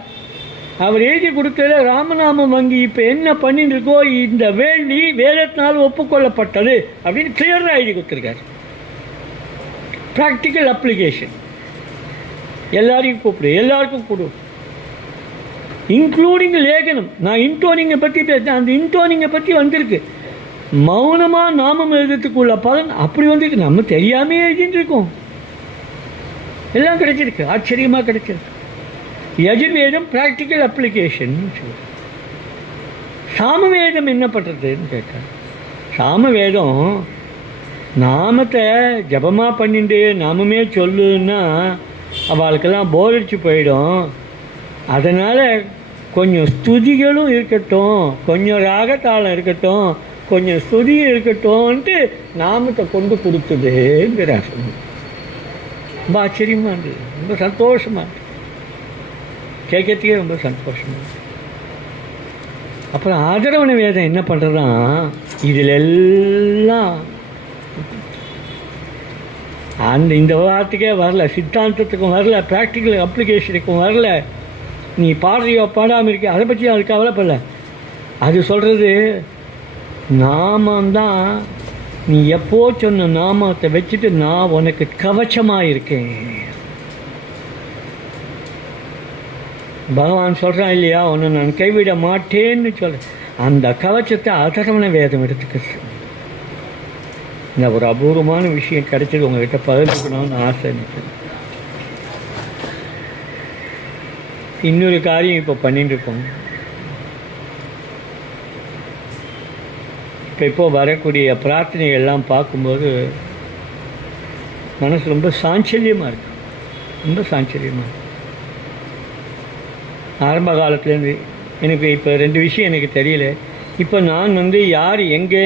அவர் எழுதி கொடுத்ததில் ராமநாமம் வங்கி இப்போ என்ன பண்ணிட்டு இருக்கோ இந்த வேள்வி வேதத்தினால் ஒப்புக்கொள்ளப்பட்டது அப்படின்னு கிளியராக எழுதி கொடுத்துருக்கார். Practical application. எல்லாரையும் கூப்பிடு, எல்லாருக்கும் கொடு, இன்க்ளூடிங் லேகனம். நான் இன்டோனிங்கை பற்றி பேசினேன். அந்த இன்டோனிங்கை பற்றி வந்திருக்கு. மௌனமாக நாமம் எழுதுறதுக்குள்ள பலன் அப்படி வந்திருக்கு. நம்ம தெரியாமே எழுதிட்டு இருக்கோம். எல்லாம் கிடைச்சிருக்கு, ஆச்சரியமாக கிடைச்சிருக்கு. Yajurveda practical application. சாமவேதம் என்ன பண்ணுறதுன்னு கேட்டார். சாமவேதம் நாமத்தை ஜபமாக பண்ணிட்டு நாமமே சொல்லுன்னா அவளுக்கெல்லாம் போர் அடிச்சு போயிடும். அதனால் கொஞ்சம் ஸ்துதிகளும் இருக்கட்டும், கொஞ்சம் ராகத்தாளம் இருக்கட்டும், கொஞ்சம் ஸ்துதியும் இருக்கட்டும்ன்ட்டு நாமத்தை கொண்டு கொடுத்ததுங்கிறார். ரொம்ப ஆச்சரியமாக இருந்தது, ரொம்ப சந்தோஷமாக இருந்தது, கேட்கறதுக்கே ரொம்ப சந்தோஷமாக இருந்தது. அப்புறம் ஆதரவண வேதம் என்ன பண்ணுறதுனா, இதில் எல்லாம் இந்த வார்த்தைக்கே வரல, சித்தாந்தத்துக்கும் வரல, ப்ராக்டிக்கல் அப்ளிகேஷனுக்கும் வரல. நீ பாடுறியோ பாடாமல் இருக்க அதை பற்றி அது கவலைப்படல. அது சொல்கிறது நாமந்தான். நீ எப்போ சொன்ன நாமத்தை வச்சுட்டு நான் உனக்கு கவச்சமாக இருக்கேன். பகவான் சொல்கிறான் இல்லையா, உன்னை நான் கைவிட மாட்டேன்னு சொல்ல. அந்த கவச்சத்தை அதர்வண வேதம் எடுத்துக்கிறது. இந்த ஒரு அபூர்வமான விஷயம் கிடைச்சது, உங்கள்கிட்ட பகிர்ந்துக்கணும்னு ஆசை எனக்கு. இன்னொரு காரியம் இப்போ பண்ணிட்டு இருக்கோம். இப்போ வரக்கூடிய பிரார்த்தனைகள்லாம் பார்க்கும்போது மனசு ரொம்ப சாஞ்சல்யமாக இருக்கு, ரொம்ப சாஞ்சல்யமாக இருக்கு. ஆரம்ப காலத்துலேருந்து எனக்கு இப்போ 2 விஷயம் எனக்கு தெரியல. இப்போ நான் யார் எங்கே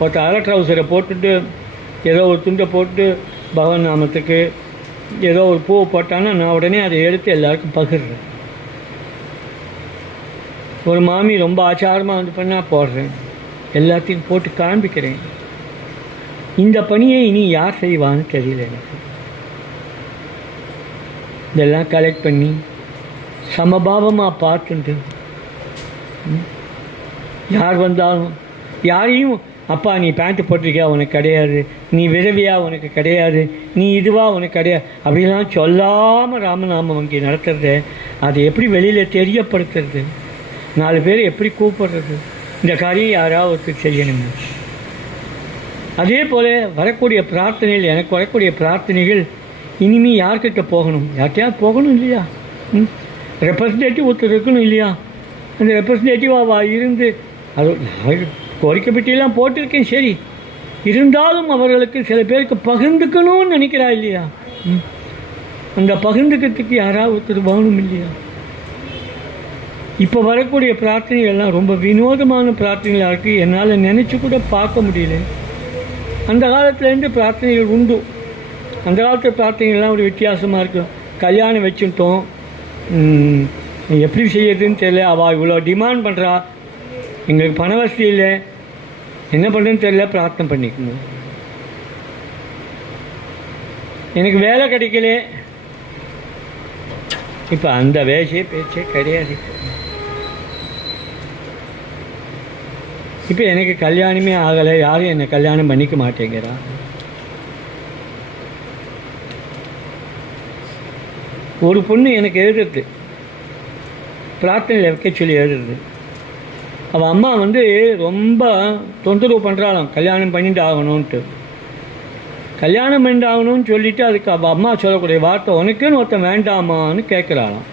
ஒருத்தர் அரை ட்ரௌசரை போட்டுட்டு ஏதோ ஒரு துண்டை போட்டு பகவான் நாமத்துக்கு ஏதோ ஒரு பூவை போட்டான்னா நான் உடனே அதை எடுத்து எல்லாருக்கும் பகிர்றேன். ஒரு மாமி ரொம்ப ஆச்சாரமாக வந்து பண்ணால் போடுறேன், எல்லாத்தையும் போட்டு காண்பிக்கிறேன். இந்த பணியை இனி யார் செய்வான்னு தெரியல எனக்கு. இதெல்லாம் கலெக்ட் பண்ணி சமபாவமாக பார்த்துட்டு யார் வந்தாலும் யாரையும் அப்பா நீ பேண்ட்டு போட்டிருக்கியா உனக்கு கிடையாது, நீ விரவியா உனக்கு கிடையாது, நீ இதுவா உனக்கு கிடையாது அப்படிலாம் சொல்லாமல் ராமநாமம் அங்கே நடத்துறது, அதை எப்படி வெளியில் தெரியப்படுத்துறது, 4 பேர் எப்படி கூப்பிடுறது, இந்த காரியம் யாராவது ஒருத்தர் செய்யணுங்க. அதே போல் வரக்கூடிய பிரார்த்தனைகள், எனக்கு வரக்கூடிய பிரார்த்தனைகள் இனிமேல் யார்கிட்ட போகணும், யார்கிட்டயாவது போகணும் இல்லையா? ரெப்ரசன்டேட்டிவ் ஒருத்தர் இருக்கணும் இல்லையா? அந்த ரெப்ரசன்டேட்டிவாக இருந்து அது கோரிக்கை பெட்டியெல்லாம் போட்டிருக்கேன், சரி, இருந்தாலும் அவர்களுக்கு சில பேருக்கு பகிர்ந்துக்கணும்னு நினைக்கிறா இல்லையா? அந்த பகிர்ந்துக்கிறதுக்கு யாராவது ஒருத்தர் வேணும் இல்லையா? இப்போ வரக்கூடிய பிரார்த்தனைகள்லாம் ரொம்ப வினோதமான பிரார்த்தனைகளாக இருக்குது, என்னால் நினச்சி கூட பார்க்க முடியல. அந்த காலத்துலேருந்து பிரார்த்தனைகள் உண்டு. அந்த காலத்து பிரார்த்தனைகள்லாம் ஒரு வித்தியாசமாக இருக்கும். கல்யாணம் வச்சுட்டோம், எப்படி செய்யறதுன்னு தெரியல, அவள் இவ்வளோ டிமாண்ட் பண்ணுறா, எங்களுக்கு பண வசதி இல்லை, என்ன பண்ணுறதுன்னு தெரியல, பிரார்த்தனை பண்ணிக்கணும். எனக்கு வேலை கிடைக்கல, இப்போ அந்த வேலையே பேச்சே கிடையாது. இப்போ எனக்கு கல்யாணமே ஆகலை, யாரும் என்னை கல்யாணம் பண்ணிக்க மாட்டேங்கிறா. ஒரு பொண்ணு எனக்கு எழுதுறது, பிரார்த்தனையில் வைக்க சொல்லி எழுதுறது, அவள் அம்மா வந்து ரொம்ப தொந்தரவு பண்ணுறாளாம், கல்யாணம் பண்ணிட்டு ஆகணும்ன்ட்டு. கல்யாணம் பண்ணிட்டு ஆகணும்னு சொல்லிவிட்டு அதுக்கு அவள் அம்மா சொல்லக்கூடிய வார்த்தை, உனக்குன்னு ஒருத்தன் வேண்டாமான்னு கேட்குறாளாம்.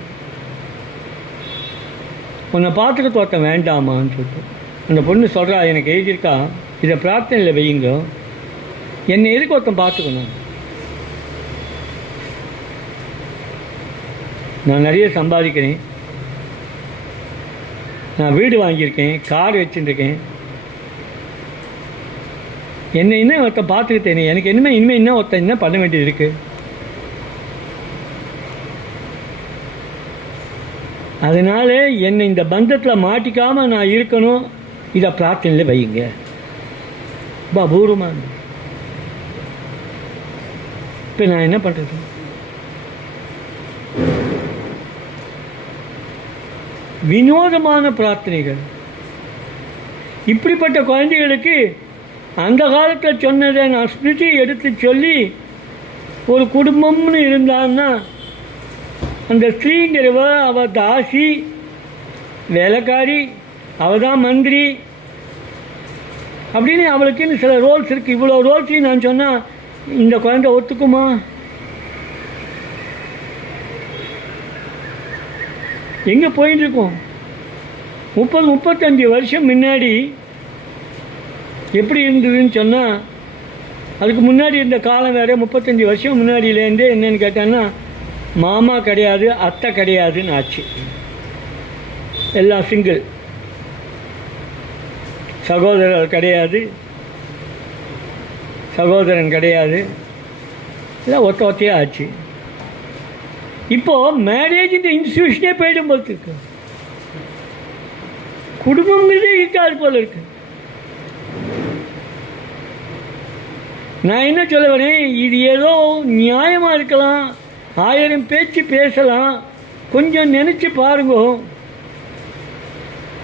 உன்னை பார்த்துக்கிட்டு ஒருத்தன் வேண்டாமான்னு சொல்லிட்டு அந்த பொண்ணு சொல்கிறா, எனக்கு எழுதியிருக்கா, இதை பிரார்த்தனையில் வையுங்க, என்னை எதுக்கு ஒருத்தன் பார்த்துக்கணும், நான் நிறைய சம்பாதிக்கிறேன், நான் வீடு வாங்கியிருக்கேன், கார் வச்சுருக்கேன், என்னை இன்னும் ஒருத்தன் பார்த்துக்கிட்டேனே, எனக்கு இனிமேல் இன்னும் ஒருத்தன் என்ன பண்ண வேண்டியது இருக்குது? அதனால் என்னை இந்த பந்தத்தில் மாட்டிக்காமல் நான் இருக்கணும், இதை பிரார்த்தனையில் வையுங்க. அபூர்வமாக இருந்தது. இப்போ நான் என்ன பண்ணுறது? வினோதமான பிரார்த்தனைகள். இப்படிப்பட்ட குழந்தைகளுக்கு அந்த காலத்தில் சொன்னதை நான் ஸ்மிருதி எடுத்து சொல்லி, ஒரு குடும்பம்னு இருந்தான்னா அந்த ஸ்ரீங்கிறவ அவள் தாசி, வேலைக்காரி, அவள் தான் மந்திரி அப்படின்னு அவளுக்குன்னு சில ரோல்ஸ் இருக்குது. இவ்வளோ ரோல்ஸையும் நான் சொன்னால் இந்த குழந்தை ஒத்துக்குமா? எங்கே போயிட்டுருக்கோம்? 30-35 வருஷம் முன்னாடி எப்படி இருந்ததுன்னு சொன்னால், அதுக்கு முன்னாடி இருந்த காலம் வேறு. 35 வருஷம் முன்னாடியிலேருந்தே என்னென்னு கேட்டான்னா, மாமா கிடையாது, அத்தை கிடையாதுன்னு ஆச்சு. எல்லாம் சிங்கிள், சகோதரர் கிடையாது, சகோதரன் கிடையாது, எல்லாம் ஒத்தையே ஆச்சு. இப்போது மேரேஜ் இந்த இன்ஸ்டியூஷனே போயிடும் போல இருக்கு, குடும்பங்கிறதே இருக்காது போல இருக்கு. நான் என்ன சொல்ல வரேன், இது ஏதோ நியாயமாக இருக்கலாம், 1000 பேச்சு பேசலாம், கொஞ்சம் நினச்சி பாருங்க.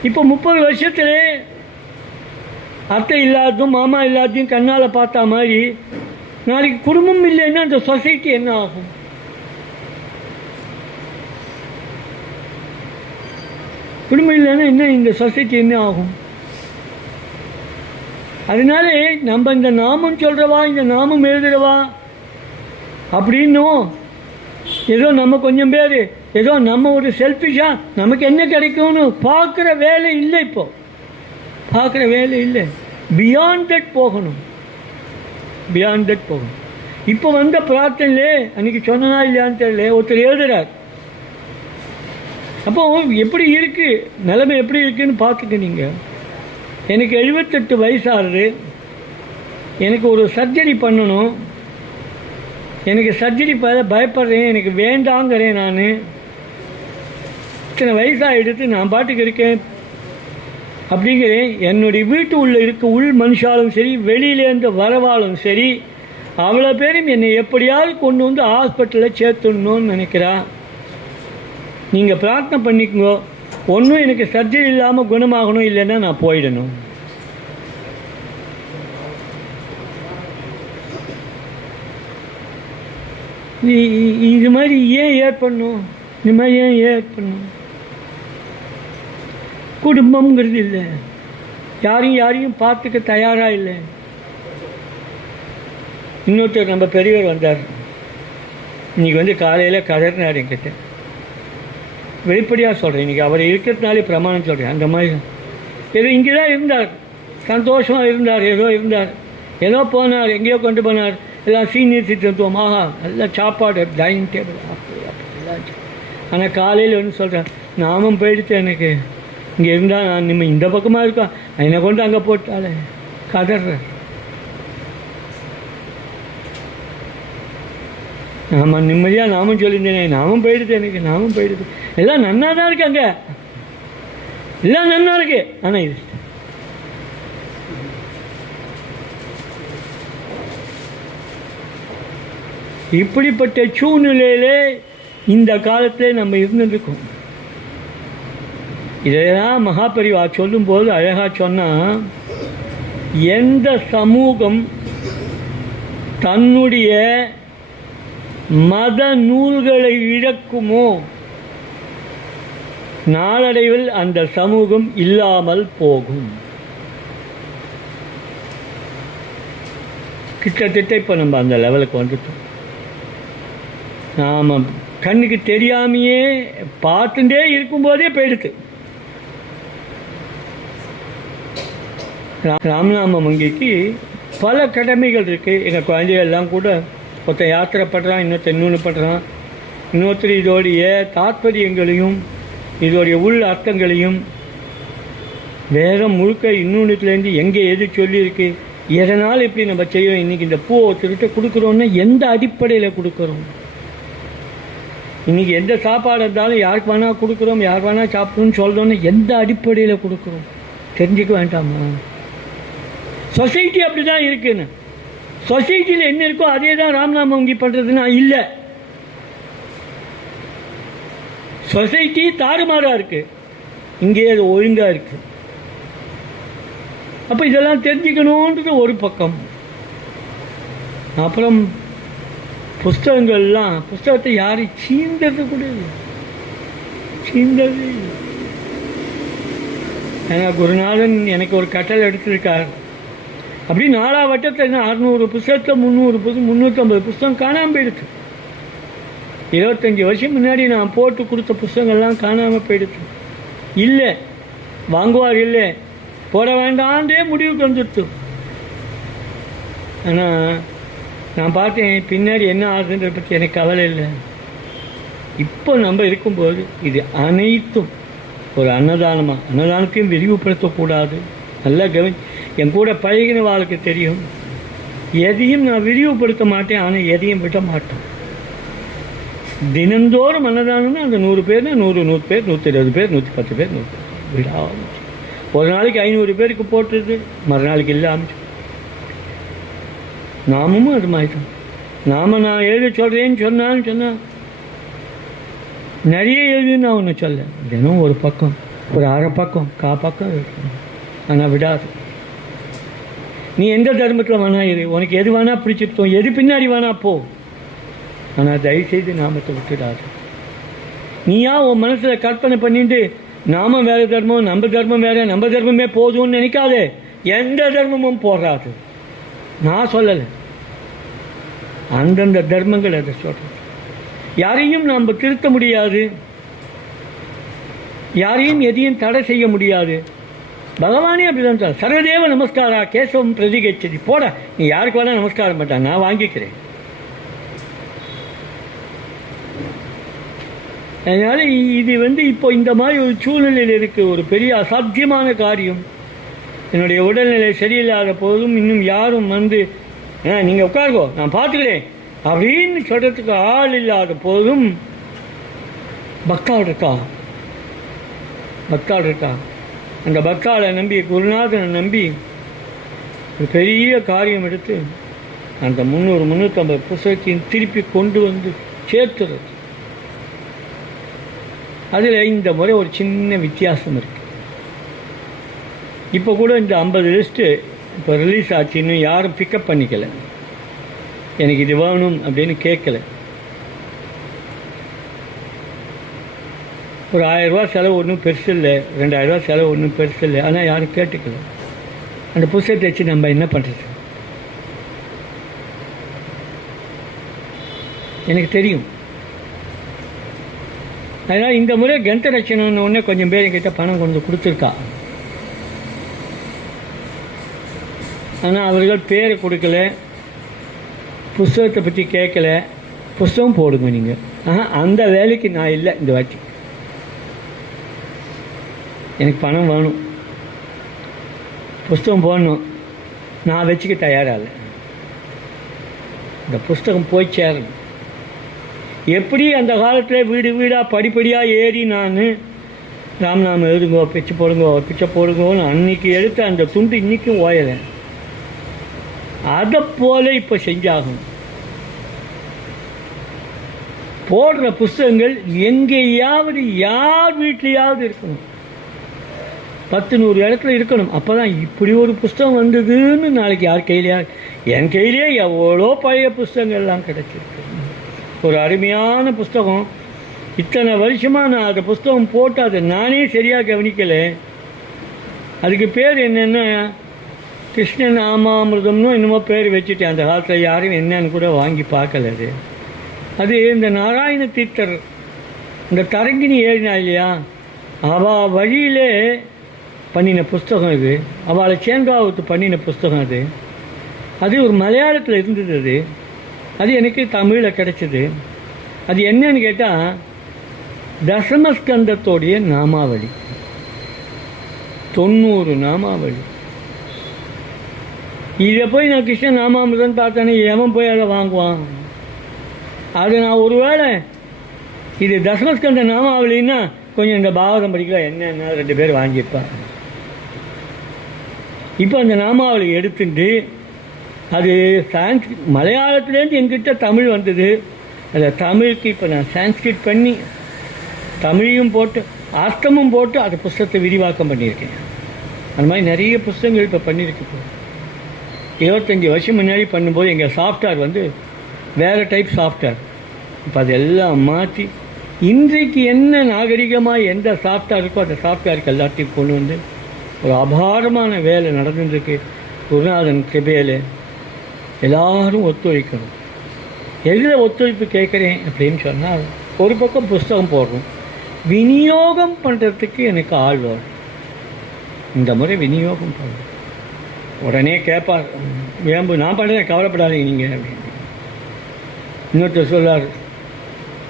இப்போ 30 வருஷத்துல அத்தை இல்லாததும் மாமா இல்லாததையும் கண்ணால் பார்த்தா மாதிரி, நாளைக்கு குடும்பம் இல்லைன்னா அந்த சொசைட்டி என்ன ஆகும்? குடும்பம் இல்லைன்னா என்ன, இந்த சொசைட்டி என்ன ஆகும்? அதனால நம்ம இந்த நாமம் சொல்கிறவா, இந்த நாமம் எழுதுகிறவா அப்படின்னும் ஏதோ நம்ம கொஞ்சம் பேர் ஏதோ நம்ம ஒரு செல்ஃபிஷாக நமக்கு என்ன கிடைக்கும்னு பார்க்குற வேலை இல்லை. இப்போ பார்க்குற வேலை இல்லை, பியாண்ட் தட் போகணும், பியாண்ட் தட் போகணும். இப்போ வந்த பிரார்த்தனையிலே அன்றைக்கி சொன்னா இல்லையான்னு தெரியல, ஒருத்தர் எழுதுகிறார். அப்போ எப்படி இருக்குது நிலைமை, எப்படி இருக்குதுன்னு பார்த்துக்க. நீங்கள் எனக்கு 78 வயசாகுது, எனக்கு ஒரு சர்ஜரி பண்ணணும், எனக்கு சர்ஜரி பயப்படுறேன், எனக்கு வேண்டாங்கிறேன். நான் இத்தனை வயசாக எடுத்து நான் பாட்டுக்கு இருக்கேன் அப்படிங்கிறேன். என்னுடைய வீட்டு உள்ளே இருக்க உள் மனுஷாலும் சரி, வெளியிலேருந்து வரவாலும் சரி, அவ்வளோ பேரும் என்னை எப்படியாவது கொண்டு வந்து ஹாஸ்பிட்டலில் சேர்த்துடணும்னு நினைக்கிறா. நீங்கள் பிரார்த்தனை பண்ணிக்கோ, ஒன்றும் எனக்கு சர்ஜரி இல்லாமல் குணமாகணும், இல்லைன்னா நான் போயிடணும். இது மாதிரி ஏன் ஏற்படணும்? இந்த மாதிரி ஏன் ஏற்படணும்? குடும்பங்கிறது இல்லை, யாரையும் பார்த்துக்க தயாராக இல்லை. இன்னொருத்தர் நம்ம பெரியவர் வந்தார், இன்றைக்கி வந்து காலையில் கதறினார் என்கிட்ட. வெளிப்படையாக சொல்கிறேன், இன்றைக்கி அவர் இருக்கிறதுனாலே பிரமாணம் சொல்கிறேன். அந்த மாதிரி ஏதோ இங்கே தான் இருந்தார், சந்தோஷமாக இருந்தார், ஏதோ போனார், எங்கேயோ கொண்டு போனார். எல்லாம் சீனியர் சித்திரத்துவம், நல்லா சாப்பாடு, டைனிங் டேபிள், அப்படிலாம். ஆனால் காலையில் வந்து சொல்கிறேன், நாமும் போயிடுச்சு, எனக்கு இங்கே இருந்தால் நான் இந்த பக்கமாக இருக்கோம், என்னை கொண்டு அங்கே போட்டாலே கதறேன். ஆமாம், நிம்மதியாக நாமும் சொல்லியிருந்தேனே, நாமும் போயிடுது, எனக்கு நாமும் போயிடுது. எல்லாம் நன்னா தான் இருக்காங்க, எல்லாம் நன்னா இருக்கு. ஆனால் இது இப்படிப்பட்ட சூழ்நிலையிலே இந்த காலத்தில் நம்ம இருந்துருக்கோம். இதைதான் மகாபரிவா சொல்லும்போது அழகாக சொன்னால், எந்த சமூகம் தன்னுடைய மத நூல்களை இழக்குமோ நாளடைவில் அந்த சமூகம் இல்லாமல் போகும். கிட்டத்தட்ட இப்போ நம்ம அந்த லெவலுக்கு வந்துட்டோம். நாம் கண்ணுக்கு தெரியாமையே பார்த்துட்டே இருக்கும்போதே போயிடுது. ராமநாம மங்கைக்கு பல கடமைகள் இருக்குது. எங்கள் குழந்தைகள்லாம் கூட ஒருத்தர் யாத்திரை பண்ணுறான், இன்னொருத்தர் இன்னொன்று பண்ணுறான், இன்னொருத்தர் இதோடைய தாத்பரியங்களையும் இதோடைய உள் அர்த்தங்களையும் வேதம் முழுக்க இன்னொன்றுலேருந்து எங்கே எது சொல்லியிருக்கு, எதனால் இப்படி நம்ம செய்யணும். இன்றைக்கி இந்த பூவை ஒருத்தர்கிட்ட கொடுக்குறோன்னா எந்த அடிப்படையில் கொடுக்குறோம்? இன்றைக்கி எந்த சாப்பாடு இருந்தாலும் யாருக்கு வேணால் கொடுக்குறோம், யார் வேணால் சாப்பிடணும்னு சொல்கிறோன்னு எந்த அடிப்படையில் கொடுக்குறோம்? தெரிஞ்சுக்க வேண்டாமா? சொசைட்டி அப்படி தான் இருக்குன்னு. சொசைட்டியில் என்ன இருக்கோ அதே தான் ராம்நாம வங்கி பண்ணுறதுன்னா இல்லை. சொசைட்டி தாறுமாறாக இருக்குது, இங்கே அது ஒழுங்காக இருக்குது. அப்போ இதெல்லாம் தெரிஞ்சுக்கணுன்றது ஒரு பக்கம். அப்புறம் புஸ்தகத்தை யாரும் சீந்தது கூட இல்லை, சீந்தது. ஏன்னா குருநாதன் எனக்கு ஒரு கட்டளை எடுத்திருக்கார். அப்படி 4 வட்டத்தில் 600 புஸ்தகத்தில் 350 புஸ்தகம் காணாமல் போயிடுச்சு. 25 வருஷம் முன்னாடி நான் போட்டு கொடுத்த புஸ்தகங்கள்லாம் காணாமல் போயிடுச்சு. இல்லை வாங்குவார், இல்லை போட வேண்டான்றே முடிவுக்கு வந்துடுச்சு. ஆனால் நான் பார்த்தேன் பின்னாடி என்ன ஆகுதுன்றதை பற்றி எனக்கு கவலை இல்லை. இப்போ நம்ம இருக்கும்போது இது அனைத்தும் ஒரு அன்னதானத்தையும் விரிவுபடுத்தக்கூடாது. நல்லா என் கூட பழகின வாழ்க்கை தெரியும், எதையும் நான் விரிவுபடுத்த மாட்டேன், ஆனால் எதையும் விட மாட்டேன். தினந்தோறும் அன்னதானம்னா அந்த 100 பேர்னா 100 பேர், 120 பேர், 110 பேர், 100 விடாமல் ஒரு நாளைக்கு 500 பேருக்கு போட்டுருது, மறுநாளைக்கு இல்லை ஆரம்பிச்சு. நாமும் அது மாதிரி தான். நான் எழுத சொல்கிறேன்னு சொன்னால் நிறைய எழுதுன்னு நான் ஒன்று சொல்ல, தினம் ஒரு பக்கம், ஒரு அரை பக்கம், பக்கம் இருக்கணும். ஆனால் விடாது. நீ எந்த தர்மத்தில் வேணா இரு, உனக்கு எது வேணா பிடிச்சிருத்தோம், எது பின்னாடி வேணா போ, ஆனால் தயவுசெய்து நாமத்தை விட்டுடாது. நீயா உன் மனசில் கற்பனை பண்ணிட்டு நாம வேறு தர்மம், நம்ம தர்மம் வேறு, நம்ம தர்மமே போதும்னு நினைக்காதே. எந்த தர்மமும் போகாது. நான் சொல்லலை, அந்தந்த தர்மங்கள் அதை சொல்கிறேன். யாரையும் நாம் திருத்த முடியாது, யாரையும் எதையும் தடை செய்ய முடியாது. பகவானே அப்படிதான் சார். சர்வதேவ நமஸ்காரா கேசவம் பிரதிகச்சதி. போட நீ யாருக்கு வேணால் நமஸ்காரம் பண்ண, நான் வாங்கிக்கிறேன். அதனால் இது இப்போ இந்த மாதிரி ஒரு சூழ்நிலையில் இருக்குது. ஒரு பெரிய அசாத்தியமான காரியம். என்னுடைய உடல்நிலை சரியில்லாத போதும் இன்னும் யாரும் வந்து நீங்கள் உட்காருங்கோ நான் பார்த்துக்கிறேன் அப்படின்னு சொல்கிறதுக்கு ஆள் இல்லாத போதும் பக்தாள் இருக்கா. அந்த பக்தாளை நம்பி, குருநாதனை நம்பி ஒரு பெரிய காரியம் எடுத்து அந்த 300-350 புஸ்தகத்தையும் திருப்பி கொண்டு வந்து சேர்த்துறது. அதில் இந்த முறை ஒரு சின்ன வித்தியாசம் இருக்குது. இப்போ கூட இந்த 50 லிஸ்ட்டு இப்போ ரிலீஸ் ஆச்சு, இன்னும் யாரும் பிக்கப் பண்ணிக்கலை. எனக்கு இது வேணும் அப்படின்னு கேட்கல. ஒரு 1000 ரூபா செலவு ஒன்றும் பெருசு இல்லை, 2000 ரூபா செலவு ஒன்றும் பெருசு இல்லை. ஆனால் யாரும் கேட்டுக்கல. அந்த புஸ்தகத்தை வச்சு நம்ம என்ன பண்ணுறது? எனக்கு தெரியும். அதனால் இந்த முறை கிரந்த ரட்சணன்னு ஒன்றே கொஞ்சம் பேர் என்கிட்ட பணம் கொண்டு கொடுத்துருக்கா. ஆனால் அவர்கள் பேரை கொடுக்கல, புஸ்தகத்தை பற்றி கேட்கல. புஸ்தகம் போடுங்க நீங்கள். அந்த வேலைக்கு நான் இல்லை இந்த வாட்டி. எனக்கு பணம் வேணும், புஸ்தகம் போடணும், நான் வச்சுக்க தயாராக. இந்த புஸ்தகம் போய் சேரணும். எப்படி அந்த காலத்தில் வீடு வீடாக படிப்படியாக ஏறி நான் ராம்நாமம் எழுதுங்கோ, பிச்சை போடுங்கோன்னு அன்றைக்கி எடுத்த அந்த துண்டு இன்றைக்கும் ஓயலை. அதை போல இப்போ செஞ்சாகணும். போடுற புஸ்தகங்கள் எங்கேயாவது யார் வீட்லேயாவது இருக்கணும், 10-100 இடத்துல இருக்கணும். அப்போ தான் இப்படி ஒரு புஸ்தகம் வந்ததுன்னு நாளைக்கு யார் கையிலையா, என் கையிலே எவ்வளோ பழைய புஸ்தகங்கள்லாம் கிடச்சிருக்கு. ஒரு அருமையான புஸ்தகம், இத்தனை வருஷமாக நான் அந்த புஸ்தகம் போட்டு அதை நானே சரியாக கவனிக்கலை. அதுக்கு பேர் என்னென்னா கிருஷ்ண நாமாமிர்தம்னு என்னமோ பேர் வச்சுட்டேன். அந்த காலத்தில் யாரும் என்னன்னு கூட வாங்கி பார்க்கல. அது இந்த நாராயண தீர்த்தர் இந்த தரங்கிணி ஏறினா இல்லையா, அவள் வழியிலே பண்ணின புஸ்தகம் இது. அவளை சேங்காவத்து பண்ணின புஸ்தகம் அது. அது ஒரு மலையாளத்தில் இருந்தது. அது எனக்கு தமிழில் கிடச்சிது. அது என்னன்னு கேட்டால் தசமஸ்கந்தத்தோடைய நாமாவளி, 90 நாமாவளி. இதை போய் நான் கிருஷ்ண நாமாமிர்தம் பார்த்தேனே, எவன் போய் அதை வாங்குவான்? அது நான் ஒருவேளை இது தசமஸ்கந்த நாமாவளின்னா கொஞ்சம் இந்த பாகவதம் படிக்கலாம் என்னென்ன 2 பேர் வாங்கியிருப்பான். இப்போ அந்த நாமாவளி எடுத்துட்டு அது சான்ஸ்கிரிட் மலையாளத்துலேருந்து என்கிட்ட தமிழ் வந்தது. அந்த தமிழுக்கு இப்போ நான் சான்ஸ்கிரிட் பண்ணி தமிழையும் போட்டு அர்த்தமும் போட்டு அந்த புஸ்தகத்தை விரிவாக்கம் பண்ணியிருக்கேன். அந்த மாதிரி நிறைய புஸ்தகங்கள் இப்போ பண்ணியிருக்கு. 25 வருஷம் முன்னாடி பண்ணும்போது எங்கள் சாஃப்ட்வேர் வந்து வேறு டைப் சாஃப்ட்வேர். இப்போ அதெல்லாம் மாற்றி இன்றைக்கு என்ன நாகரிகமாக எந்த சாஃப்ட்வேர் இருக்கோ அந்த சாஃப்ட்வேருக்கு எல்லாத்தையும் கொண்டு வந்து ஒரு அபாரமான வேலை நடந்துருக்கு. குருநாதன் கிருபையில் எல்லோரும் ஒத்துழைக்கணும். எதில் ஒத்துழைப்பு கேட்குறேன் அப்படின்னு சொன்னால், ஒரு பக்கம் புஸ்தகம் போடுறோம், விநியோகம் பண்ணுறதுக்கு எனக்கு ஆள் வரும். இந்த முறை விநியோகம் பண்ணணும். உடனே கேட்பார், வேம்பு நான் பண்ணுறேன் கவலைப்படாதீங்க நீங்கள் அப்படின்னு. இன்னொருத்தர் சொல்லார்,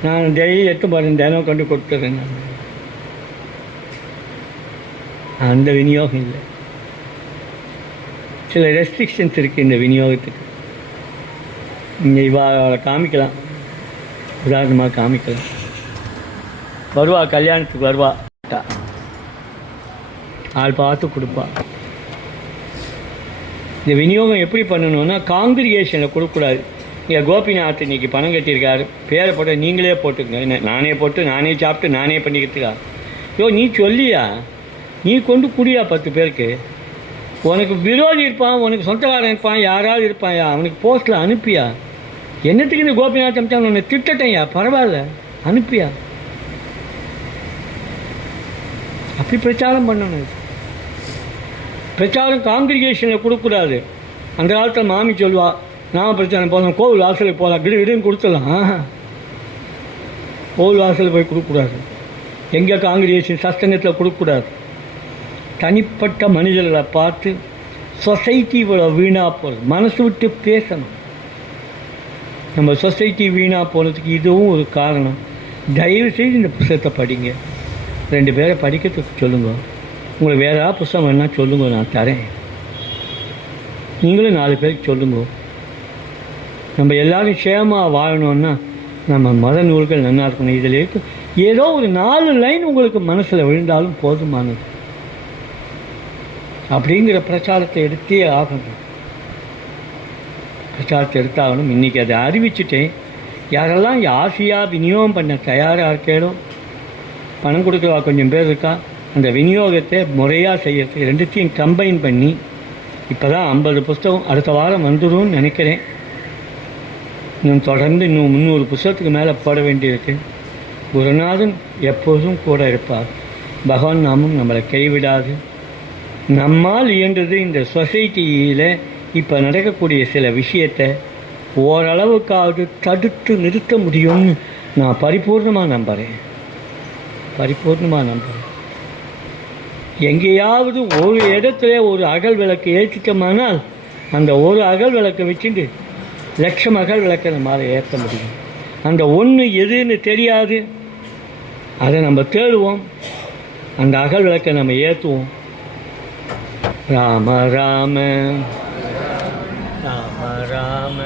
நான் டெய்லி பாருங்க தினம் கொண்டு கொடுத்துறேன். அந்த விநியோகம் இல்லை. சில ரெஸ்ட்ரிக்ஷன்ஸ் இருக்குது இந்த விநியோகத்துக்கு. நீங்கள் இவாளை காமிக்கலாம், உதாரணமாக காமிக்கலாம். வருவா, கல்யாணத்துக்கு வருவா, ஆள் பார்த்து கொடுப்பா. இந்த விநியோகம் எப்படி பண்ணணுன்னா காங்கிரிகேஷனில் கொடுக்கக்கூடாது. இங்கே கோபிநாத் இன்றைக்கி பணம் கட்டியிருக்காரு, பேரை போட்டு நீங்களே போட்டுக்கங்க. என்ன நானே போட்டு நானே சாப்பிட்டு நானே பண்ணிக்கிறதுக்கா? நீ சொல்லியா, நீ கொண்டு குடியா 10 பேருக்கு. உனக்கு விரோதி இருப்பான், உனக்கு சொந்தக்காரன் இருப்பான், யாராவது இருப்பான்யா, அவனுக்கு போஸ்ட்டில் அனுப்பியா. என்னத்துக்கு இந்த கோபிநாத் அமிச்சா உன்னை திட்டட்டேன்யா, பரவாயில்ல அனுப்பியா. அப்படி பிரச்சாரம் பண்ணணும். பிரச்சாரம் காங்கிரிகேஷனில் கொடுக்கக்கூடாது. அந்த காலத்தில் மாமி சொல்வா, நாம பிரச்சாரம் போகலாம், கோவில் வாசலுக்கு போகலாம், கிடுன்னு கொடுத்துடலாம். கோவில் வாசலில் போய் கொடுக்கக்கூடாது. எங்கே காங்கிரிகேஷன் சஸ்தங்கத்தில் கொடுக்கக்கூடாது. தனிப்பட்ட மனிதர்களை பார்த்து சொசைட்டி இவ்வளோ வீணாக போகிறது, மனசு விட்டு பேசணும். நம்ம சொசைட்டி வீணாக போனதுக்கு இதுவும் ஒரு காரணம். தயவுசெய்து இந்த புத்தகத்தை படிங்க, 2 பேரை படிக்கிறதுக்கு சொல்லுங்க. உங்களுக்கு வேறு ஏதாவது புஸ்தகம் வேணால் சொல்லுங்க, நான் தரேன். நீங்களும் 4 பேருக்கு சொல்லுங்க. நம்ம எல்லோரும் க்ஷேமாக வாழணுன்னா நம்ம மத நூல்கள் நல்லா இருக்கணும். இதில் இருக்கு ஏதோ ஒரு 4 லைன் உங்களுக்கு மனசில் விழுந்தாலும் போதுமானது. அப்படிங்கிற பிரச்சாரத்தை எடுத்தே ஆகணும். பிரச்சாரத்தை எடுத்தாகணும். இன்றைக்கி அதை அறிவிச்சுட்டேன். யாரெல்லாம் ஆசையாக விநியோகம் பண்ண தயாராக இருக்கேனோ, பணம் கொடுக்குறவா கொஞ்சம் பேர் இருக்கா, அந்த விநியோகத்தை முறையாக செய்யறதுக்கு 2த்தையும் கம்பைன் பண்ணி இப்போ தான் 50 புஸ்தகம் அடுத்த வாரம் வந்துடும் நினைக்கிறேன். இன்னும் தொடர்ந்து இன்னும் 300 புஸ்தகத்துக்கு மேலே போட வேண்டியிருக்கு. குருநாதன் எப்போதும் கூட இருப்பார். பகவான் நாமும் நம்மளை கைவிடாது. நம்மால் இயன்றது இந்த சொசைட்டியில் இப்போ நடக்கக்கூடிய சில விஷயத்தை ஓரளவுக்காவது தடுத்து நிறுத்த முடியும்னு நான் பரிபூர்ணமாக நம்புகிறேன். எங்கேயாவது ஒரு இடத்துல ஒரு அகல் விளக்கு ஏற்றிட்டோமானால் அந்த ஒரு அகல் விளக்கை வச்சுட்டு லட்சம் அகல் விளக்கை நம்மளால் ஏற்ற முடியும். அந்த ஒன்று எதுன்னு தெரியாது, அதை நம்ம தேடுவோம், அந்த அகல் விளக்கை நம்ம ஏற்றுவோம். ராம ராம ராம ராம